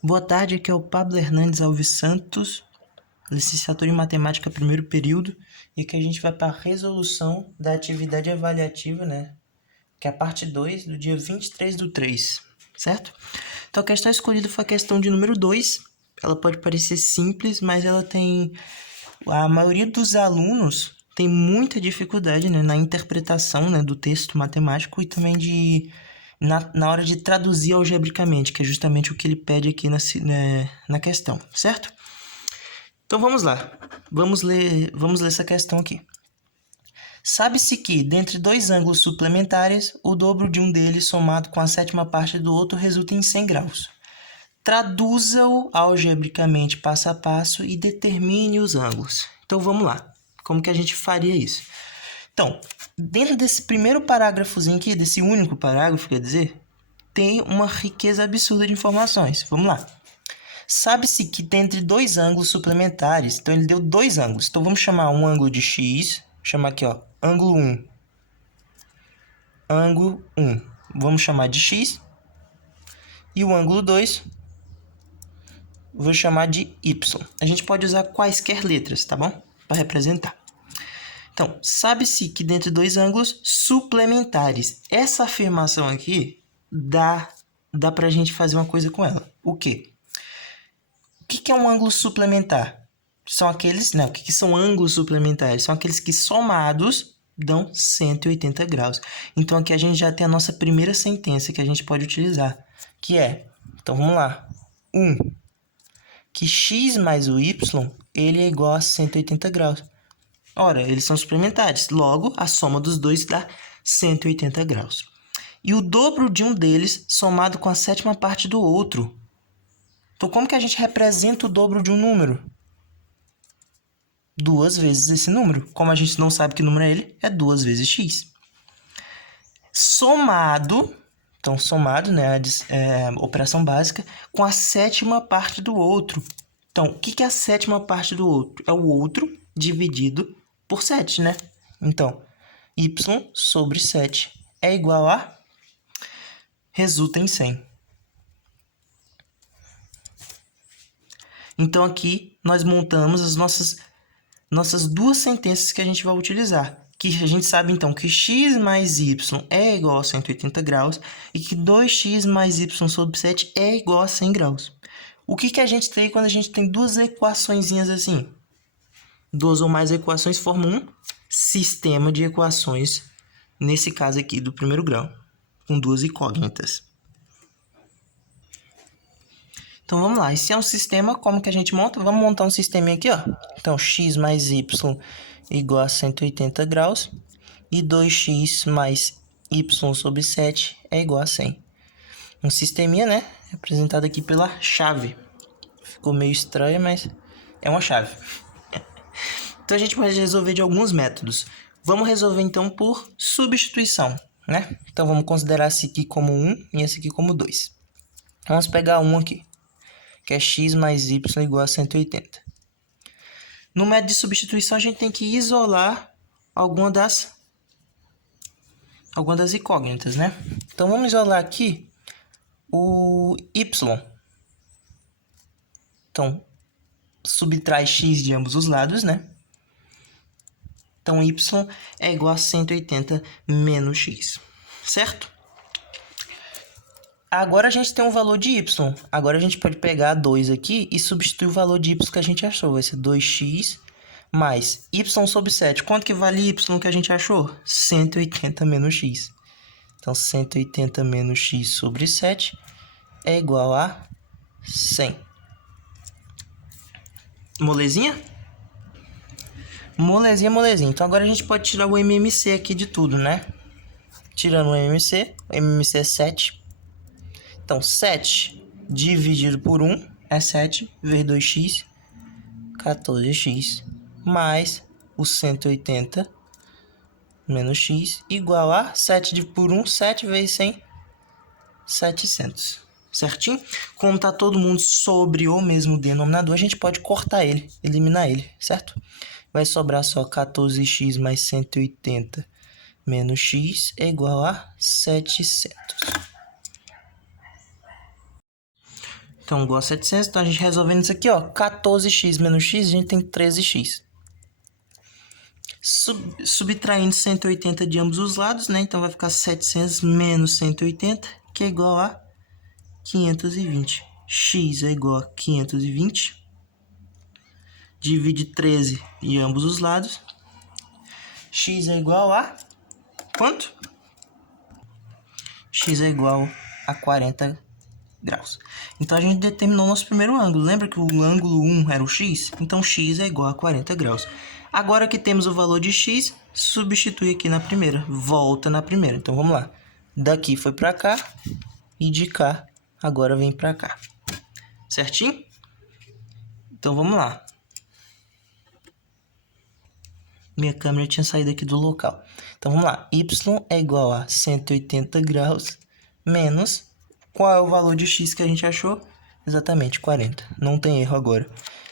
Boa tarde, aqui é o Pablo Hernandes Alves Santos, licenciatura em Matemática, primeiro período, e que a gente vai para a resolução da atividade avaliativa, né? Que é a parte 2 do dia 23/3, certo? Então a questão escolhida foi a questão de número 2. Ela pode parecer simples, mas ela tem... A maioria dos alunos tem muita dificuldade, né, na interpretação, né, do texto matemático e também na hora de traduzir algebricamente, que é justamente o que ele pede aqui na questão, certo? Então vamos lá, vamos ler essa questão aqui. Sabe-se que, dentre dois ângulos suplementares, o dobro de um deles somado com a sétima parte do outro resulta em 100 graus. Traduza-o algebricamente passo a passo e determine os ângulos. Então vamos lá, como que a gente faria isso? Então, dentro desse primeiro parágrafozinho aqui, desse único parágrafo, quer dizer, tem uma riqueza absurda de informações. Vamos lá. Sabe-se que dentre dois ângulos suplementares, então ele deu dois ângulos. Então vamos chamar um ângulo de x, chamar aqui, ó, ângulo 1. Ângulo 1. Vamos chamar de x. E o ângulo 2, vou chamar de y. A gente pode usar quaisquer letras, tá bom? Para representar. Então, sabe-se que dentre dois ângulos suplementares. Essa afirmação aqui dá para a gente fazer uma coisa com ela. O quê? O que é um ângulo suplementar? São aqueles, né? O que são ângulos suplementares? São aqueles que somados dão 180 graus. Então aqui a gente já tem a nossa primeira sentença que a gente pode utilizar, que é, então vamos lá, 1, que x mais o y, ele é igual a 180 graus. Ora, eles são suplementares, logo a soma dos dois dá 180 graus. E o dobro de um deles somado com a sétima parte do outro. Então como que a gente representa o dobro de um número? Duas vezes esse número. Como a gente não sabe que número é ele, é 2 vezes x. Somado, então somado, né, operação básica, com a sétima parte do outro. Então, o que é a sétima parte do outro? É o outro dividido por 7, né? Então, y sobre 7 é igual a... resulta em 100. Então, aqui nós montamos as nossas duas sentenças que a gente vai utilizar. Que a gente sabe, então, que x mais y é igual a 180 graus e que 2x mais y sobre 7 é igual a 100 graus. O que a gente tem quando a gente tem duas equaçõezinhas assim? Duas ou mais equações formam um sistema de equações, nesse caso aqui do primeiro grau, com duas incógnitas. Então vamos lá, esse é um sistema, como que a gente monta? Vamos montar um sisteminha aqui, ó. Então x mais y igual a 180 graus e 2x mais y sobre 7 é igual a 100. Um sisteminha, né? Representado aqui pela chave. Ficou meio estranho, mas é uma chave. Então a gente pode resolver de alguns métodos. Vamos resolver então por substituição, né? Então vamos considerar esse aqui como 1 e esse aqui como 2. Vamos pegar 1 aqui, que é x mais y igual a 180. No método de substituição, a gente tem que isolar alguma das incógnitas, né? Então, vamos isolar aqui o y. Então, subtrai x de ambos os lados, né? Então, y é igual a 180 menos x, certo? Agora a gente tem um valor de y. Agora a gente pode pegar 2 aqui e substituir o valor de y que a gente achou. Vai ser 2x mais y sobre 7. Quanto que vale y que a gente achou? 180 menos x. Então, 180 menos x sobre 7 é igual a 100. Molezinha? Molezinha, molezinha. Então, agora a gente pode tirar o MMC aqui de tudo, né? Tirando o MMC é 7. Então, 7 dividido por 1 é 7 vezes 2x, 14x, mais o 180 menos x, igual a 7 por 1, 7 vezes 100, 700. Certinho? Como está todo mundo sobre o mesmo denominador, a gente pode cortar ele, eliminar ele, certo? Vai sobrar só 14x mais 180 menos x é igual a 700. Então, igual a 700. Então, a gente resolvendo isso aqui, ó. 14x menos x, a gente tem 13x. Subtraindo 180 de ambos os lados, né? Então, vai ficar 700 menos 180, que é igual a 520. X é igual a 520. Divide 13 de ambos os lados. X é igual a... quanto? X é igual a 40 graus. Então, a gente determinou o nosso primeiro ângulo. Lembra que o ângulo 1 era o x? Então, x é igual a 40 graus. Agora que temos o valor de x, substitui aqui na primeira. Volta na primeira. Então, vamos lá. Daqui foi para cá e de cá agora vem para cá. Certinho? Então, vamos lá. Minha câmera tinha saído aqui do local. Então, vamos lá. Y é igual a 180 graus menos... qual é o valor de x que a gente achou? Exatamente, 40. Não tem erro agora.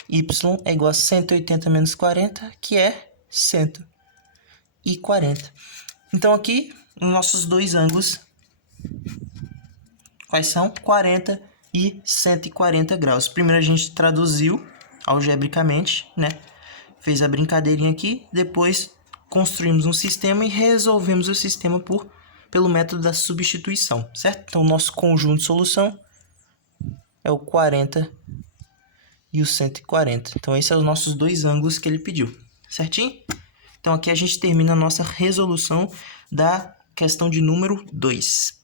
Y é igual a 180 menos 40, que é 140. Então, aqui, os nossos dois ângulos, quais são? 40 e 140 graus. Primeiro, a gente traduziu algebricamente, né? Fez a brincadeirinha aqui. Depois, construímos um sistema e resolvemos o sistema pelo método da substituição, certo? Então, o nosso conjunto de solução é o 40 e o 140. Então, esses são os nossos dois ângulos que ele pediu, certinho? Então, aqui a gente termina a nossa resolução da questão de número 2.